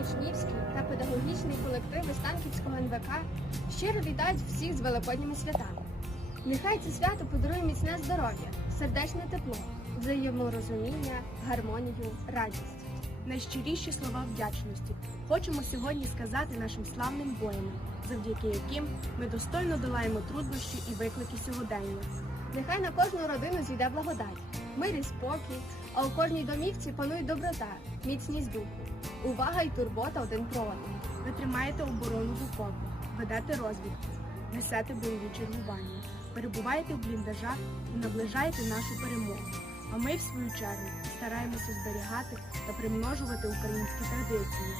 учнівський та педагогічний колективи Станківського НВК щиро вітають всіх з великодніми святами. Нехай це свято подарує міцне здоров'я, сердечне тепло, взаєморозуміння, гармонію, радість. Найщиріші слова вдячності хочемо сьогодні сказати нашим славним воїнам, завдяки яким ми достойно долаємо труднощі і виклики сьогодення. Нехай на кожну родину зійде благодать, мир і спокій, а у кожній домівці панує доброта, міцність духу, увага і турбота один про одного. Ви тримаєте оборону в окопах, ведете розвідку, несете бойові чергування, перебуваєте в бліндажах і наближаєте нашу перемогу. А ми, в свою чергу, стараємося зберігати та примножувати українські традиції.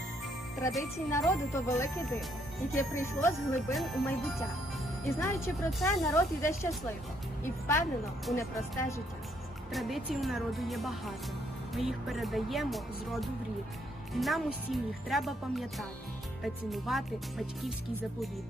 Традиції народу то велике диво, яке прийшло з глибин у майбуття. І знаючи про це, народ йде щасливо і впевнено у непросте життя. Традицій у народу є багато. Ми їх передаємо з роду в рід. І нам усім їх треба пам'ятати та цінувати батьківський заповіт.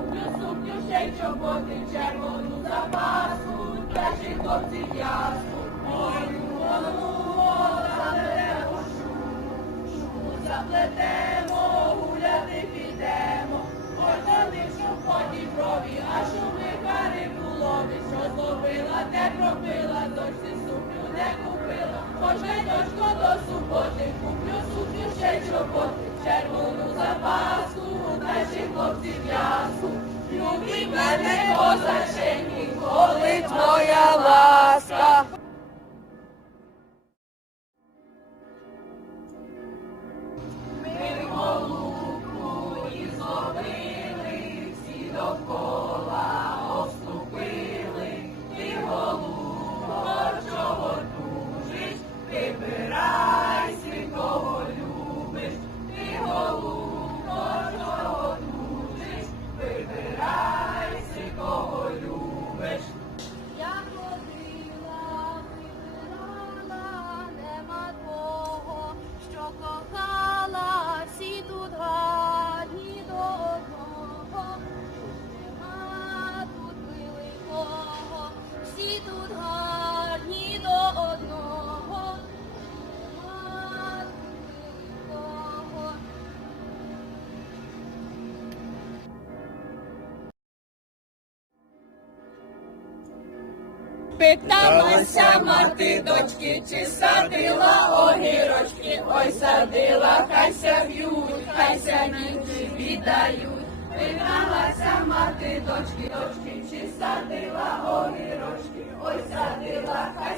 суботи, Питалася мати дочки, чи садила огірочки, ой садила, хайся б'ють, хайся німці віддають. Питалася мати дочки, дочки, чи садила огірочки, ой садила, хайся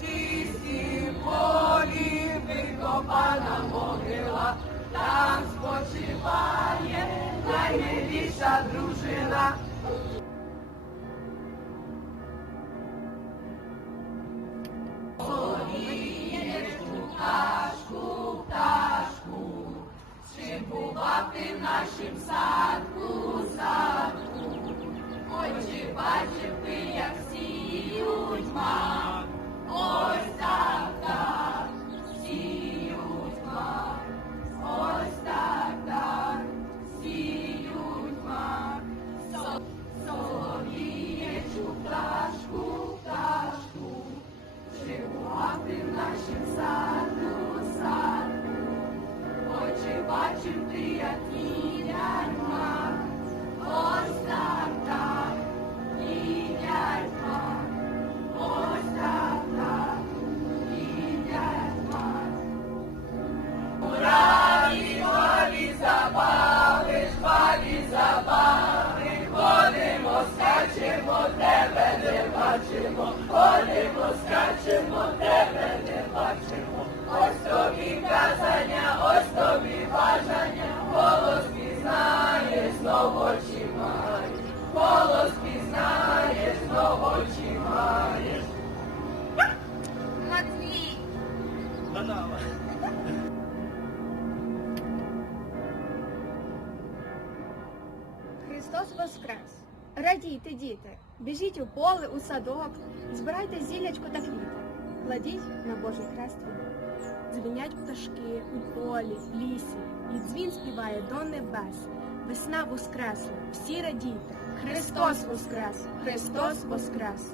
чисті полі викопана могила, там спочиває наймиліша дружина. Ти в нашім саду, садку? Ой, бачив ти, як їдять Христос Воскрес! Радійте, діти! Біжіть у поле, у садок, збирайте зілячку та квіти, кладіть на Божий хрест вінок. Дзвенять пташки у полі, в лісі, і дзвін співає до небес. Весна воскресла, всі радійте. Христос воскрес! Христос воскрес!